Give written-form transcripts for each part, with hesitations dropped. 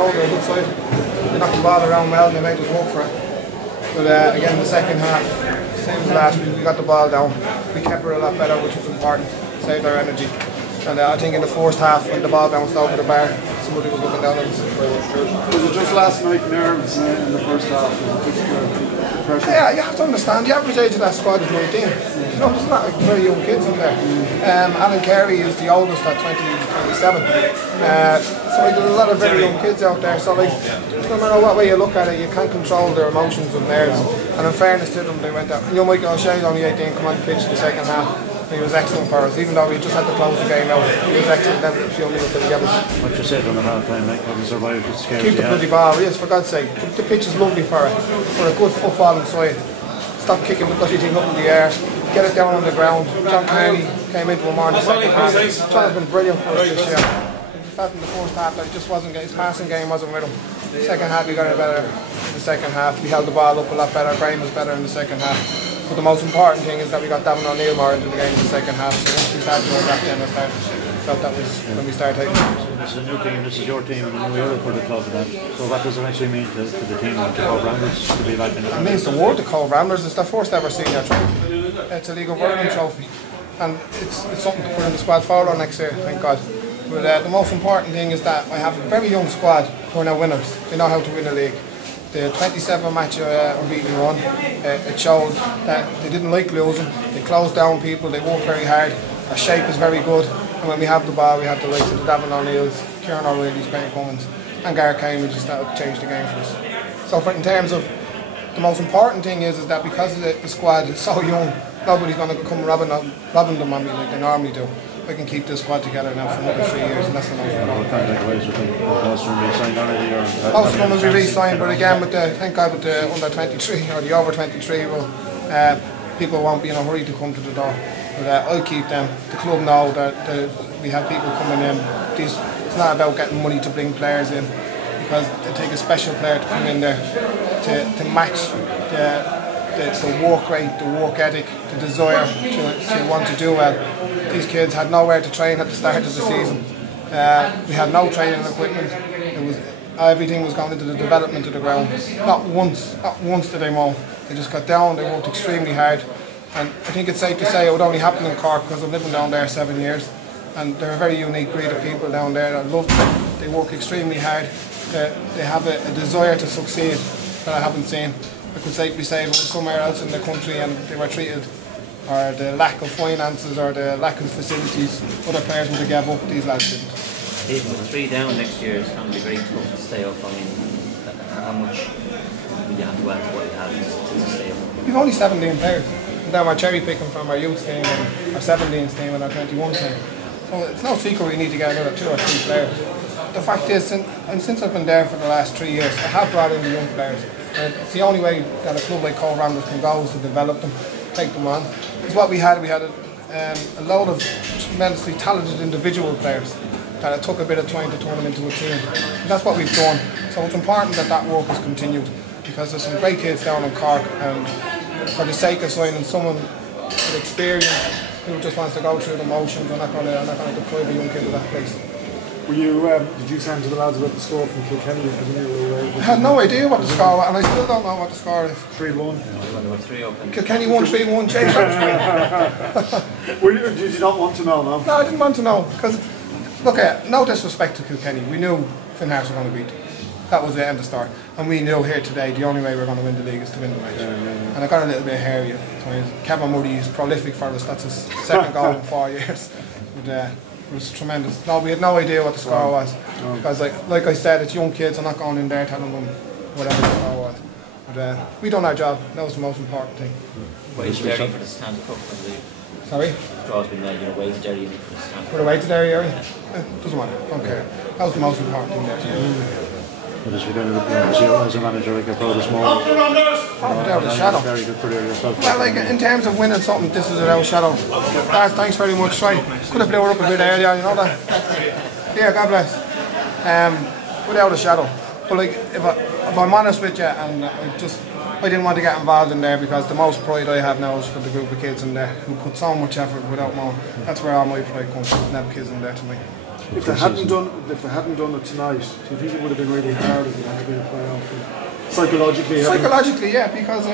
goal, they're a good side. They knocked the ball around well and they made us work for it. But again, the second half, same as last week, we got the ball down. We kept her a lot better, which was important, saved our energy. And I think in the first half, when the ball bounced over the bar, somebody was looking down at us. Was it just last night nerves in the first half? The pressure? Yeah, you have to understand, the average age of that squad is 19. You know, there's not very young kids in there. Alan Carey is the oldest at 27. So there's a lot of very young kids out there. So like, no matter what way you look at it, you can't control their emotions and theirs. And in fairness to them, they went out. You know, Michael O'Shea's only 18, come on the pitch in the second half. He was excellent for us, even though we just had to close the game out. He was excellent then, a few minutes to the others. What you said on the half time, like, how to survive the scares. Keep the bloody ball, yes, for God's sake. The pitch is lovely for it. For a good football inside. Stop kicking the bloody thing up in the air. Get it down on the ground. John Kearney came into a more in the second half. John has been brilliant for us this year. We felt in the first half that he just wasn't getting his passing game wasn't with him. The second half we got it better. In the second half we held the ball up a lot better. Graham was better in the second half. But the most important thing is that we got Davin O'Neill more into the game in the second half. So once we started doing that, then I felt that was when we started taking it. This is a new team, this is your team, and a new era for the club. So what does it actually mean to the team and to Cove Ramblers to be like? It means the world to Cove Ramblers. It's their first ever senior trophy. It's a League of Ireland trophy. And it's something to put in the squad forward next year, thank God. But the most important thing is that I have a very young squad who are now winners. They know how to win a league. The 27 match unbeaten run, it showed that they didn't like losing. They closed down people, they work very hard. Our shape is very good. And when we have the ball, we have the likes of the Davin O'Neills, Kieran O'Reilly's, Ben Cummins, and Gareth Cambridge's that will change the game for us. So in terms of the most important thing is that because the squad is so young, nobody's going to come robbing them on me like they normally do. We can keep this squad together now for another 3 years, and that's the most important. Most of them re-signed already? Most of them will be re-signed, but again, thank God with the under 23 or the over 23 rule, people won't be in a hurry to come to the door. But I'll keep them. The club know that we have people coming in. It's not about getting money to bring players in, because it takes a special player to come in there to match the work rate, the work ethic, the desire to want to do well. These kids had nowhere to train at the start of the season. We had no training equipment. Everything was going into the development of the ground. Not once did they moan. They just got down, they worked extremely hard. And I think it's safe to say it would only happen in Cork because I'm living down there 7 years. And they're a very unique breed of people down there. I love them. They work extremely hard. They have a desire to succeed that I haven't seen. I could safely say if it was somewhere else in the country and they were treated, or the lack of finances or the lack of facilities, other players would have given up. These lads didn't. Even with 3 down next year, it's going to be very tough to stay up. I mean, how much will you have to add to what you have to stay up? We've only 17 players. And then we're cherry picking from our youth team and our 17s team and our 21 team. So it's no secret we need to get another 2 or 3 players. The fact is, since I've been there for the last 3 years, I have brought in the young players. It's the only way that a club like Cove Ramblers can go is to develop them, take them on. It's what we had a load of tremendously talented individual players that it took a bit of time to turn them into a team. And that's what we've done. So it's important that that work is continued, because there's some great kids down in Cork, and for the sake of signing someone with experience who just wants to go through the motions, I'm not going to deprive a young kid of that place. Were you, did you send to the lads about the score from Kilkenny? I had no idea what the score was, and I still don't know what the score is. 3-1. Kilkenny won 3-1, Chase. Did you not want to know, no? No, I didn't want to know, because, look, no disrespect to Kilkenny, we knew Finn Harris were going to beat them. That was the end of the start. And we knew here today the only way we're going to win the league is to win the match. And I got a little bit hairy at times. Kevin Murray is prolific for us, that's his second goal in 4 years. But, it was tremendous. No, we had no idea what the score was. Because like I said, it's young kids, I'm not going in there telling them whatever the score was. But we done our job, that was the most important thing. What is Derry for the Stanley Cup? Sorry? Draw's been made, away to Derry for the Stanley Cup. We're away to Derry, are we? Doesn't matter, don't care. That was the most important thing there. But as a manager, like, you're proud of small. Without a shadow. Very good career yourself. Well, like, in terms of winning something, this is without a shadow. Guys, thanks very much. Sorry, could have blew her up a bit earlier, you know that? Yeah, God bless. Without a shadow. But like, if I'm honest with you, and I didn't want to get involved in there, because the most pride I have now is for the group of kids in there who put so much effort without more. That's where all my pride comes from, them kids in there to me. If they hadn't done it tonight, do you think it would have been really hard if it had to be a playoff? And psychologically, yeah, because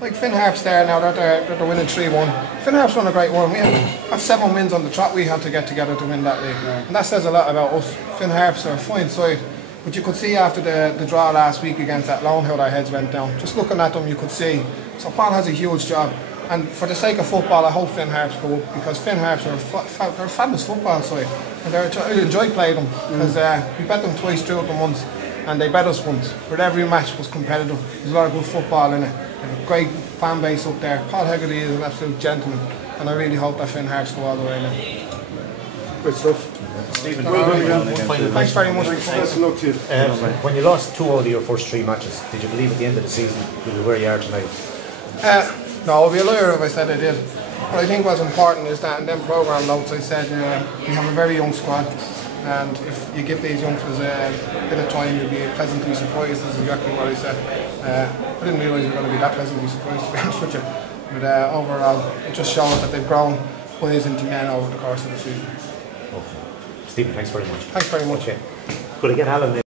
like Finn Harp's there now that they're winning 3-1. Finn Harp's won a great run. We had 7 wins on the trot. We had to get together to win that league, and that says a lot about us. Finn Harp's are a fine side, but you could see after the draw last week against Athlone how their heads went down. Just looking at them, you could see. So Paul has a huge job. And for the sake of football, I hope Finn Harps go up, because Finn Harps are they're a fabulous football side, and I enjoy playing them because we bet them twice throughout the months, and they bet us once. But every match was competitive. There's a lot of good football in it. They have a great fan base up there. Paul Hegarty is an absolute gentleman, and I really hope that Finn Harps go all the way now. Good stuff. Stephen, thanks very much. Best of luck to you. When you lost 2 out of your first 3 matches, did you believe at the end of the season you'll be where you are tonight? No, I'll be a liar if I said I did. What I think was important is that in them programme notes I said we have a very young squad, and if you give these young fellas a bit of time, you'll be pleasantly surprised. That's exactly what I said. I didn't realise we were going to be that pleasantly surprised, to be honest with you. But overall, it just shows that they've grown boys into men over the course of the season. Okay. Stephen, thanks very much. Thanks very much. Okay. Could I get Alan in?